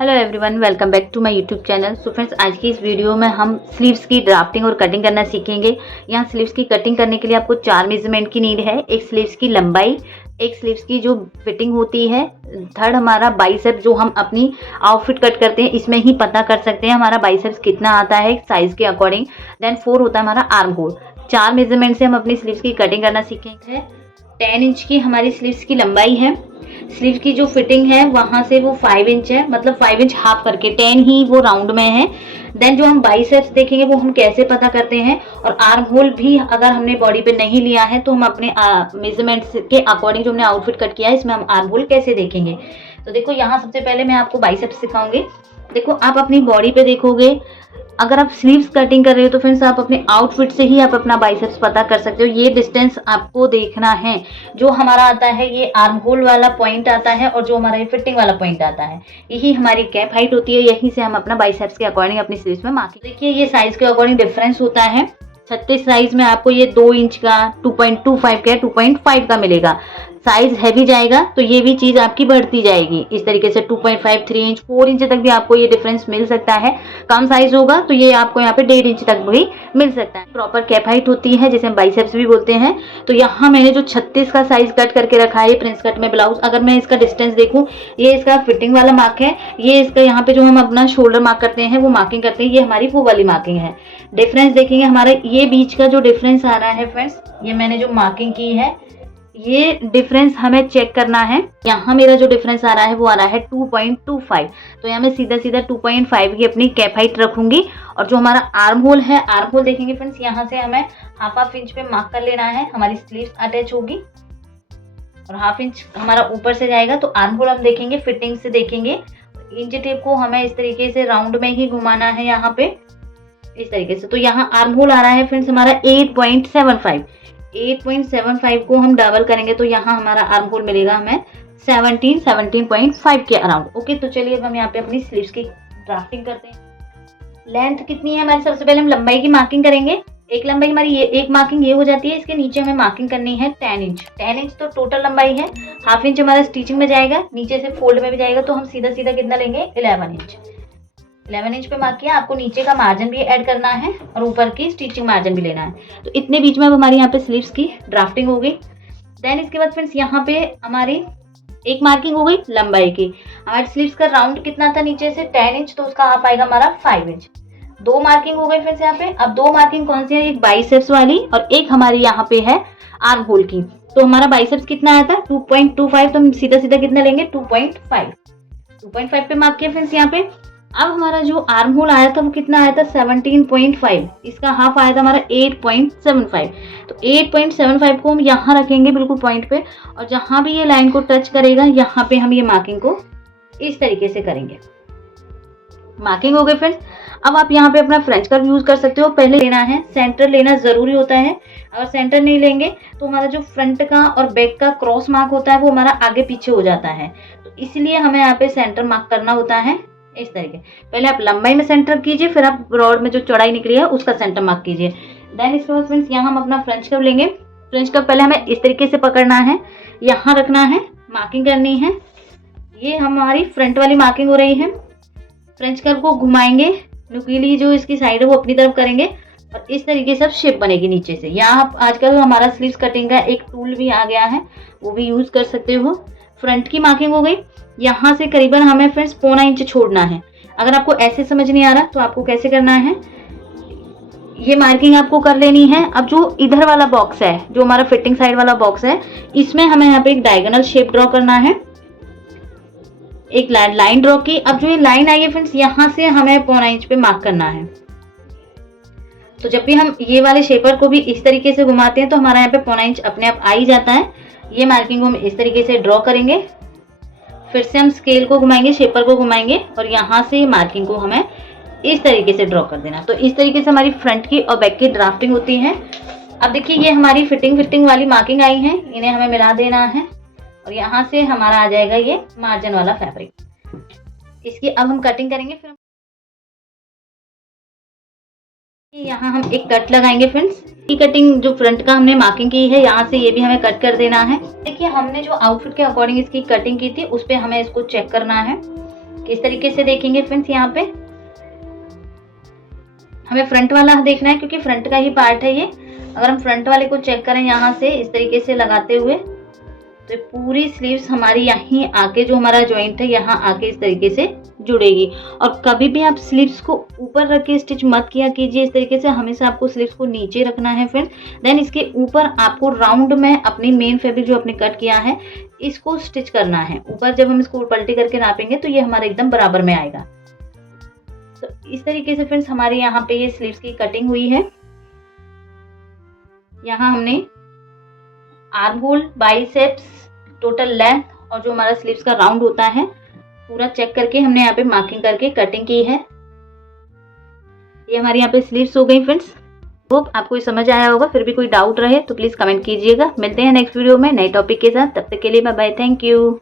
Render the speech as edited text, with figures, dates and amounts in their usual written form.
Hello everyone, welcome back to my YouTube channel. So friends, आज की इस video में हम स्लीव्स की ड्राफ्टिंग और कटिंग करना सीखेंगे। यहाँ स्लीव्स की कटिंग करने के लिए आपको 4 मेजरमेंट की नीड है। एक स्लीव्स की लंबाई, एक स्लीव्स की जो फिटिंग होती है, थर्ड हमारा बाइसेप जो हम अपनी आउटफिट कट करते हैं इसमें ही पता कर सकते हैं हमारा बाइसेप्स कितना आता है साइज के अकॉर्डिंग। देन 4 होता है हमारा आर्म होल। 4 मेजरमेंट से हम अपनी स्लीव्स की कटिंग करना सीखेंगे। 10 इंच की हमारी स्लीव्स की लंबाई है। स्लीव की जो फिटिंग है वहां से वो 5 इंच है, मतलब 5 इंच हाफ करके 10 ही वो राउंड में है। देन जो हम बाइसेप्स देखेंगे वो हम कैसे पता करते हैं, और आर्म होल भी अगर हमने बॉडी पे नहीं लिया है तो हम अपने मेजरमेंट्स के अकॉर्डिंग जो हमने आउटफिट कट किया है इसमें हम आर्म होल कैसे देखेंगे। तो देखो, यहाँ सबसे पहले मैं आपको बाइसेप्स सिखाऊंगी। देखो, आप अपनी बॉडी पे देखोगे, अगर आप स्लीव्स कटिंग कर रहे हो तो फ्रेंड्स आप अपने आउटफिट से ही आप अपना बाइसेप्स पता कर सकते हो। ये डिस्टेंस आपको देखना है। जो हमारा आता है ये आर्म होल वाला पॉइंट आता है, और जो हमारा फिटिंग वाला पॉइंट आता है यही हमारी कैप हाइट होती है। यहीं से हम अपना बाइसेप्स के अकॉर्डिंग अपनी स्लीव्स में मार्किंग। देखिए, ये साइज के अकॉर्डिंग डिफरेंस होता है। 36 साइज में आपको ये 2 इंच का, 2.25 का, 2.5 का मिलेगा। साइज हैवी जाएगा तो ये भी चीज आपकी बढ़ती जाएगी। इस तरीके से 2.5, 3 इंच, 4 इंच तक भी आपको ये डिफरेंस मिल सकता है। कम साइज होगा तो ये आपको यहाँ पे 1.5 इंच तक भी मिल सकता है। प्रॉपर कैप हाइट होती है जिसे हम बाइसेप्स भी बोलते हैं। तो यहाँ मैंने जो 36 का साइज कट करके रखा है प्रिंस कट में ब्लाउज, अगर मैं इसका डिस्टेंस देखूं, ये इसका फिटिंग वाला मार्क है। ये इसका यहाँ पे जो हम अपना शोल्डर मार्क करते हैं वो मार्किंग करते हैं, ये हमारी वो वाली मार्किंग है। डिफरेंस देखेंगे हमारा ये बीच का जो डिफरेंस आ रहा है फ्रेंड्स, ये मैंने जो मार्किंग की है ये डिफरेंस हमें चेक करना है। यहाँ मेरा जो डिफरेंस आ रहा है वो आ रहा है 2.25। तो यहाँ मैं सीधा सीधा 2.5 की अपनी कैप हाइट रखूंगी। और जो हमारा आर्म होल है, आर्म होल देखेंगे फ्रेंड्स, यहाँ से हमें हाफ इंच पे मार्क कर लेना है। हमारी स्लीव्स अटैच होगी और हाफ इंच हमारा ऊपर से जाएगा। तो आर्म होल हम देखेंगे, फिटिंग से देखेंगे। इंच टेप को हमें इस तरीके से राउंड में ही घुमाना है यहाँ पे, इस तरीके से। तो यहाँ आर्म होल आ रहा है फ्रेंड्स हमारा 8.75। 8.75 को हम डबल करेंगे तो यहाँ हमारा आर्म होल मिलेगा हमें 17.5 के अराउंड। ओके, तो चलिए अब हम यहाँ पे अपनी स्लीव्स की ड्राफ्टिंग करते हैं। लेंथ कितनी है हमारी, सबसे पहले हम लंबाई की मार्किंग करेंगे। एक लंबाई हमारी ये, एक मार्किंग ये हो जाती है। इसके नीचे हमें मार्किंग करनी है 10 इंच। 10 इंच तो टोटल लंबाई है। हाफ इंच हमारा स्टिचिंग में जाएगा, नीचे से फोल्ड में भी जाएगा। तो हम सीधा सीधा कितना लेंगे, 11 इंच। 11 इंच पे मार्क किया। आपको नीचे का मार्जिन भी ऐड करना है और ऊपर की स्टिचिंग मार्जिन भी लेना है। तो इतने बीच में अब हमारी यहाँ पे स्लीव्स की ड्राफ्टिंग हो गई। देन इसके बाद फ्रेंड्स यहाँ पे हमारी एक मार्किंग हो गई लंबाई की। हमारी स्लीव्स का राउंड कितना था नीचे से, 10 इंच, तो उसका हाफ आएगा हमारा 5 इंच। 2 मार्किंग हो गई फ्रेंड्स यहाँ पे। अब 2 मार्किंग कौन सी है, एक बाइसेप्स वाली और एक हमारी यहाँ पे है आर्म होल की। तो हमारा बाइसेप्स कितना आया था 2.25, तो हम सीधा सीधा कितना लेंगे 2.5 पे मार्क किया फ्रेंड्स यहाँ पे। अब हमारा जो आर्म होल आया था वो कितना आया था 17.5। इसका हाफ आया था हमारा 8.75। तो 8.75 को हम यहाँ रखेंगे बिल्कुल पॉइंट पे, और जहां भी ये लाइन को टच करेगा यहाँ पे हम ये मार्किंग को इस तरीके से करेंगे। मार्किंग हो गई फ्रेंड्स। अब आप यहाँ पे अपना फ्रेंच कर्व यूज कर सकते हो। पहले लेना है, सेंटर लेना जरूरी होता है। अगर सेंटर नहीं लेंगे तो हमारा जो फ्रंट का और बैक का क्रॉस मार्क होता है वो हमारा आगे पीछे हो जाता है। तो इसलिए हमें यहाँ पे सेंटर मार्क करना होता है इस तरीके। पहले आप लंबाई में सेंटर कीजिए, फिर आप ब्रॉड में जो चौड़ाई निकली है उसका सेंटर मार्क कीजिए। देन इसके बाद फ्रेंड्स यहाँ हम अपना फ्रेंच कर्व लेंगे। फ्रेंच कर्व पहले हमें इस तरीके से पकड़ना है, यहाँ रखना है, मार्किंग करनी है। ये हमारी फ्रंट वाली मार्किंग हो रही है। फ्रेंच कर्व को घुमाएंगे, नुकीली जो इसकी साइड है वो अपनी तरफ करेंगे और इस तरीके से शेप बनेगी नीचे से। यहाँ आजकल हमारा स्लीव्स कटिंग का एक टूल भी आ गया है, वो भी यूज कर सकते हो। फ्रंट की मार्किंग हो गई। यहाँ से करीबन हमें फ्रेंड्स 0.25 इंच छोड़ना है। अगर आपको ऐसे समझ नहीं आ रहा तो आपको कैसे करना है, ये मार्किंग आपको कर लेनी है। अब जो इधर वाला बॉक्स है, जो हमारा फिटिंग साइड वाला बॉक्स है, इसमें हमें यहाँ पे एक डायगोनल शेप ड्रॉ करना है। एक लाइन ड्रॉ की। अब जो ये लाइन आई है फ्रेंड्स, यहाँ से हमें 0.25 इंच पे मार्क करना है। तो जब भी हम ये वाले शेपर को भी इस तरीके से घुमाते हैं तो हमारा यहाँ पे 0.25 इंच अपने आप आ ही जाता है। ये मार्किंग को हम इस तरीके से ड्रॉ करेंगे। फिर से हम स्केल को घुमाएंगे, शेपर को घुमाएंगे और यहाँ से मार्किंग को हमें इस तरीके से ड्रॉ कर देना। तो इस तरीके से हमारी फ्रंट की और बैक की ड्राफ्टिंग होती है। अब देखिए, ये हमारी फिटिंग वाली मार्किंग आई है, इन्हें हमें मिला देना है और यहाँ से हमारा आ जाएगा ये मार्जिन वाला फैब्रिक। इसकी अब हम कटिंग करेंगे। फिर यहाँ हम एक कट लगाएंगे फ्रेंड्स। ये कटिंग जो फ्रंट का हमने मार्किंग की है, यहाँ से ये भी हमें कट कर देना है। देखिए, हमने जो आउटफिट के अकॉर्डिंग इसकी कटिंग की थी उस पे हमें इसको चेक करना है किस तरीके से देखेंगे फ्रेंड्स, यहाँ पे हमें फ्रंट वाला देखना है क्योंकि फ्रंट का ही पार्ट है ये। अगर हम फ्रंट वाले को चेक करें यहाँ से इस तरीके से लगाते हुए, तो पूरी स्लीव्स हमारी यहीं आके जो हमारा जॉइंट है यहाँ आके इस तरीके से जुड़ेगी। और कभी भी आप स्लीव्स को ऊपर रख के स्टिच मत किया कीजिए इस तरीके से, हमेशा आपको स्लीव्स को नीचे रखना है फ्रेंड्स। देन इसके ऊपर आपको राउंड में अपनी मेन फैब्रिक जो आपने कट किया है इसको स्टिच करना है। ऊपर जब हम इसको पलटी करके नापेंगे तो ये हमारा एकदम बराबर में आएगा। तो इस तरीके से फ्रेंड्स हमारे यहाँ पे ये स्लीव्स की कटिंग हुई है। यहाँ हमने arm hole, biceps, total length और जो हमारा स्लीव्स का राउंड होता है पूरा चेक करके हमने यहाँ पे मार्किंग करके कटिंग की है। ये हमारी यहाँ पे स्लीव्स हो गई फ्रेंड्स। होप आपको ये समझ आया होगा। फिर भी कोई डाउट रहे तो प्लीज कमेंट कीजिएगा। मिलते हैं नेक्स्ट वीडियो में नए टॉपिक के साथ। तब तक के लिए बाय बाय, थैंक यू।